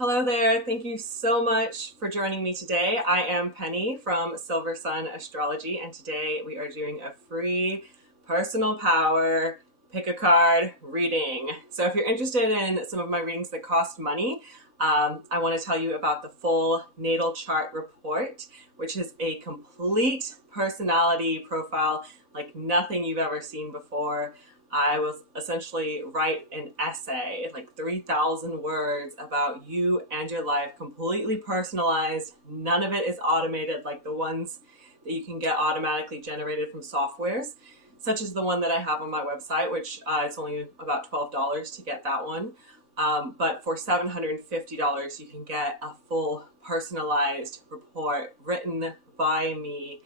Hello there. Thank you so much for joining me today. I am Penny from Silver Sun Astrology, and today we are doing a free personal power pick a card reading. So if you're interested in some of my readings that cost money, I want to tell you about the full natal chart report, which is a complete personality profile like nothing you've ever seen before. I will essentially write an essay, like 3,000 words about you and your life, completely personalized. None of it is automated like the ones that you can get automatically generated from softwares, such as the one that I have on my website, which it's only about $12 to get that one. But for $750, you can get a full personalized report written by me.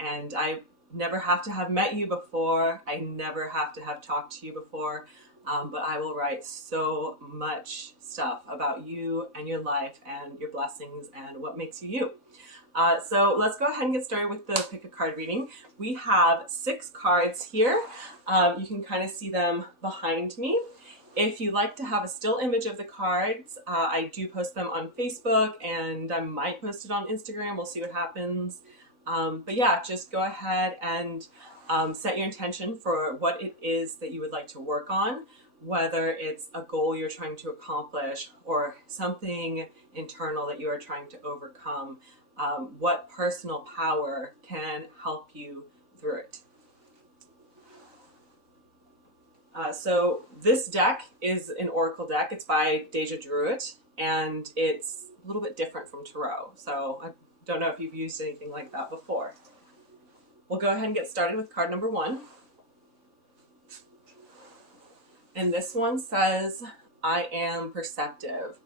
And I never have to have met you before. I never have to have talked to you before. But I will write so much stuff about you and your life and your blessings and what makes you you. So let's go ahead and get started with the pick a card reading. We have 6 cards here. You can kind of see them behind me. If you like to have a still image of the cards, I do post them on Facebook, and I might post it on Instagram. We'll see what happens. But yeah, just go ahead and set your intention for what it is that you would like to work on, whether it's a goal you're trying to accomplish or something internal that you are trying to overcome. What personal power can help you through it. So this deck is an oracle deck. It's by Deja Druitt, and it's a little bit different from tarot. So I don't know if you've used anything like that before. We'll go ahead and get started with card number 1. And this one says, I am perceptive.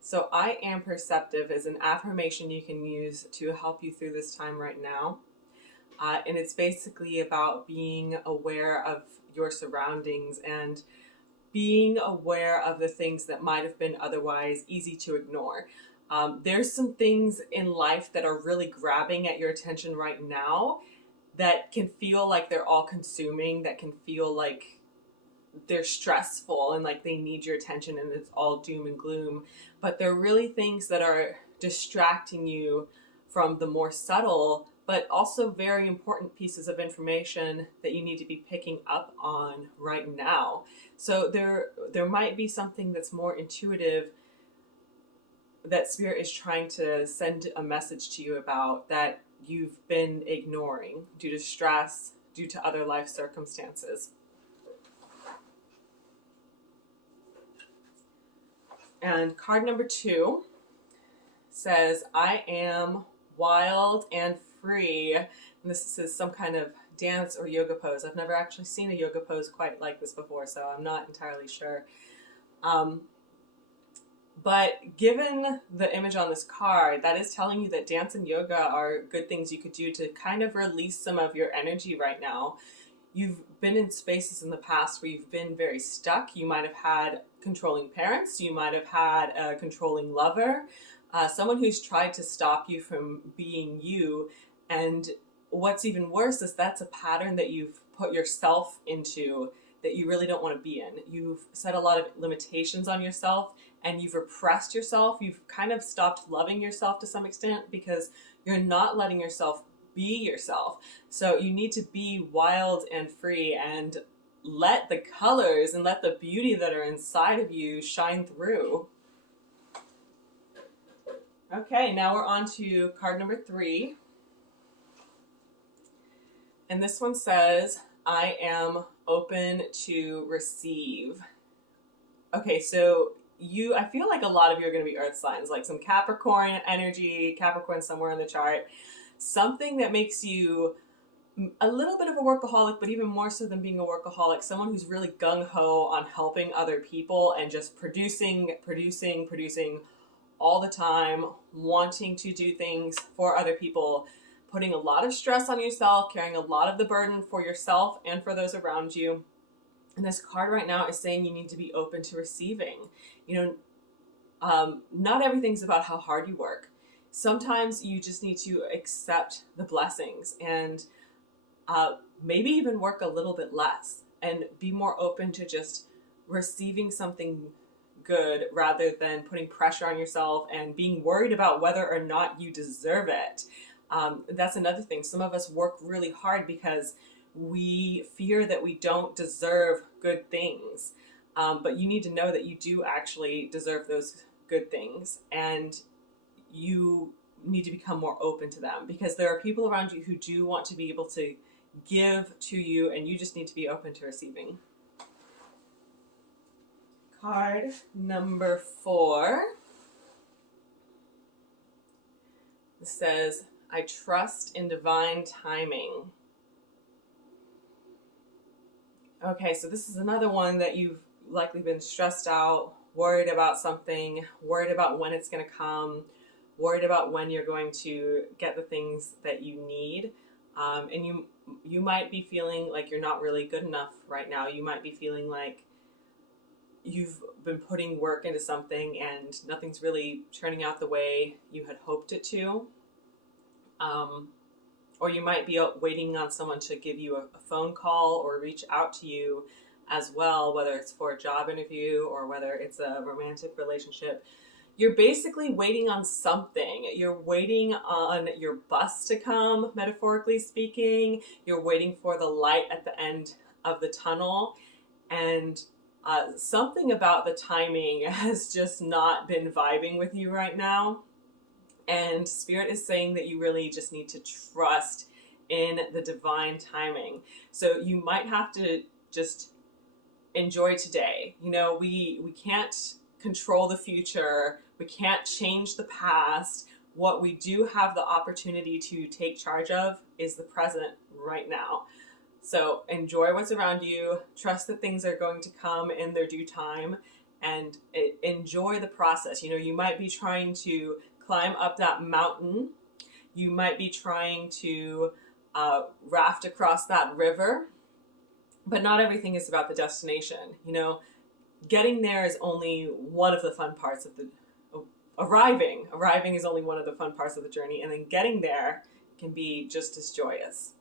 So I am perceptive is an affirmation you can use to help you through this time right now. And it's basically about being aware of your surroundings and being aware of the things that might have been otherwise easy to ignore. There's some things in life that are really grabbing at your attention right now that can feel like they're all consuming, that can feel like they're stressful and like they need your attention and it's all doom and gloom. But they're really things that are distracting you from the more subtle but also very important pieces of information that you need to be picking up on right now. So there might be something that's more intuitive that Spirit is trying to send a message to you about that you've been ignoring due to stress, due to other life circumstances. And card number 2 says, I am wild and free. And this is some kind of dance or yoga pose. I've never actually seen a yoga pose quite like this before, so I'm not entirely sure. But given the image on this card, that is telling you that dance and yoga are good things you could do to kind of release some of your energy right now. You've been in spaces in the past where you've been very stuck. You might have had controlling parents. You might have had a controlling lover. Someone who's tried to stop you from being you. And what's even worse is that's a pattern that you've put yourself into that you really don't want to be in. You've set a lot of limitations on yourself and you've repressed yourself. You've kind of stopped loving yourself to some extent because you're not letting yourself be yourself. So you need to be wild and free and let the colors and let the beauty that are inside of you shine through. Okay, now we're on to card number 3. And this one says, I am open to receive. Okay, so I feel like a lot of you are going to be earth signs, like some Capricorn energy, Capricorn somewhere in the chart. Something that makes you a little bit of a workaholic, but even more so than being a workaholic, someone who's really gung-ho on helping other people and just producing all the time, wanting to do things for other people, putting a lot of stress on yourself, carrying a lot of the burden for yourself and for those around you. And this card right now is saying you need to be open to receiving. Not everything's about how hard you work. Sometimes you just need to accept the blessings and maybe even work a little bit less and be more open to just receiving something good rather than putting pressure on yourself and being worried about whether or not you deserve it. That's another thing. Some of us work really hard because we fear that we don't deserve good things. But you need to know that you do actually deserve those good things, and you need to become more open to them, because there are people around you who do want to be able to give to you, and you just need to be open to receiving. Card number 4. It says, I trust in divine timing. Okay, so this is another one that you've likely been stressed out, worried about something, worried about when it's going to come, worried about when you're going to get the things that you need. And you might be feeling like you're not really good enough right now. You might be feeling like you've been putting work into something and nothing's really turning out the way you had hoped it to. Or you might be waiting on someone to give you a phone call or reach out to you as well, whether it's for a job interview or whether it's a romantic relationship. You're basically waiting on something. You're waiting on your bus to come, metaphorically speaking. You're waiting for the light at the end of the tunnel. And something about the timing has just not been vibing with you right now. And Spirit is saying that you really just need to trust in the divine timing. So you might have to just enjoy today. You know, we can't control the future. We can't change the past. What we do have the opportunity to take charge of is the present right now. So enjoy what's around you. Trust that things are going to come in their due time, and enjoy the process. You know, you might be trying to climb up that mountain. You might be trying to raft across that river, but not everything is about the destination. You know, getting there is only one of the fun parts of the arriving. Arriving is only one of the fun parts of the journey, and then getting there can be just as joyous.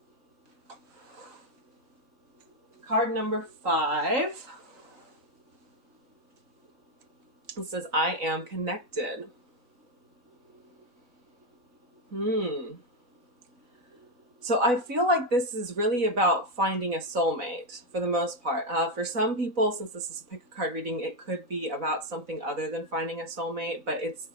Card number 5. It says, I am connected. So I feel like this is really about finding a soulmate for the most part. For some people, since this is a pick a card reading, it could be about something other than finding a soulmate, but it's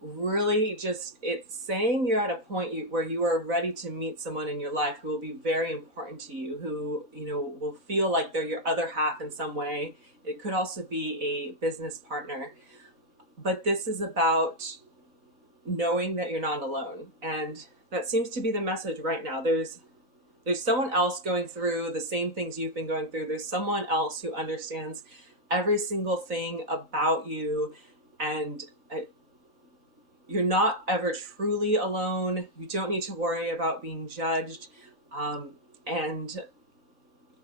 really just, it's saying you're at a point where you are ready to meet someone in your life who will be very important to you, who, you know, will feel like they're your other half in some way. It could also be a business partner. But this is about knowing that you're not alone. And that seems to be the message right now. There's someone else going through the same things you've been going through. There's someone else who understands every single thing about you, and you're not ever truly alone. You don't need to worry about being judged. And,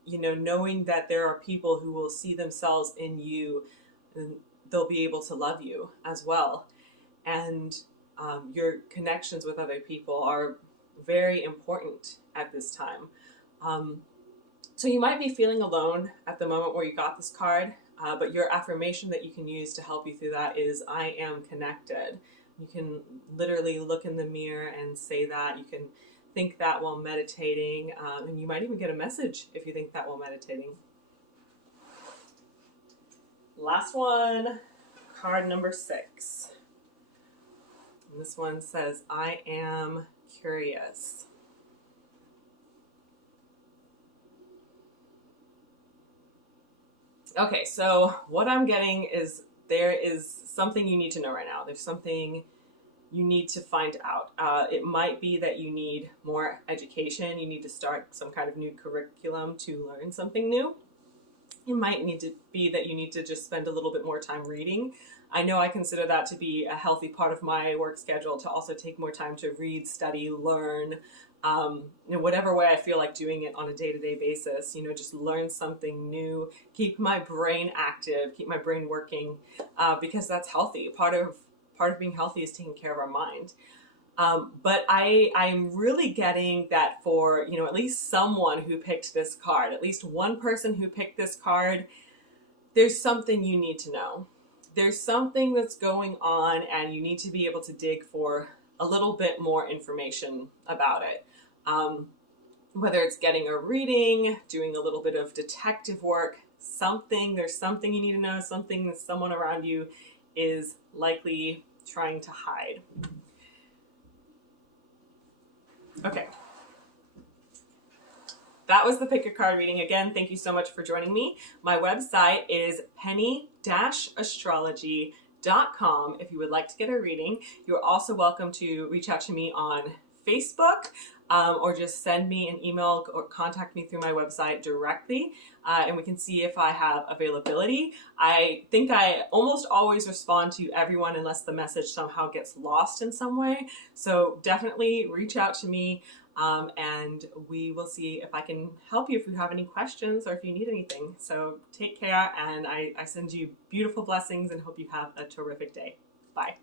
you know, knowing that there are people who will see themselves in you, and they'll be able to love you as well. And your connections with other people are very important at this time. So you might be feeling alone at the moment where you got this card, but your affirmation that you can use to help you through that is, I am connected. You can literally look in the mirror and say that. You can think that while meditating, and you might even get a message if you think that while meditating. Last one, card number 6. And this one says, I am curious. Okay, so what I'm getting is there is something you need to know right now. There's something you need to find out. It might be that you need more education. You need to start some kind of new curriculum to learn something new. It might need to be that you need to just spend a little bit more time reading. I know I consider that to be a healthy part of my work schedule, to also take more time to read, study, learn, whatever way I feel like doing it on a day-to-day basis, just learn something new, keep my brain active, keep my brain working, because that's healthy. Part of being healthy is taking care of our mind. But I'm really getting that for, at least someone who picked this card, at least one person who picked this card, there's something you need to know. there's something that's going on and you need to be able to dig for a little bit more information about it. Whether it's getting a reading, doing a little bit of detective work, there's something you need to know, something that someone around you is likely trying to hide. Okay. That was the pick a card reading. Again, thank you so much for joining me. My website is penny-astrology.com if you would like to get a reading. You're also welcome to reach out to me on Facebook, or just send me an email or contact me through my website directly, and we can see if I have availability. I think I almost always respond to everyone unless the message somehow gets lost in some way. So definitely reach out to me, and we will see if I can help you if you have any questions or if you need anything. So take care, and I send you beautiful blessings and hope you have a terrific day. Bye.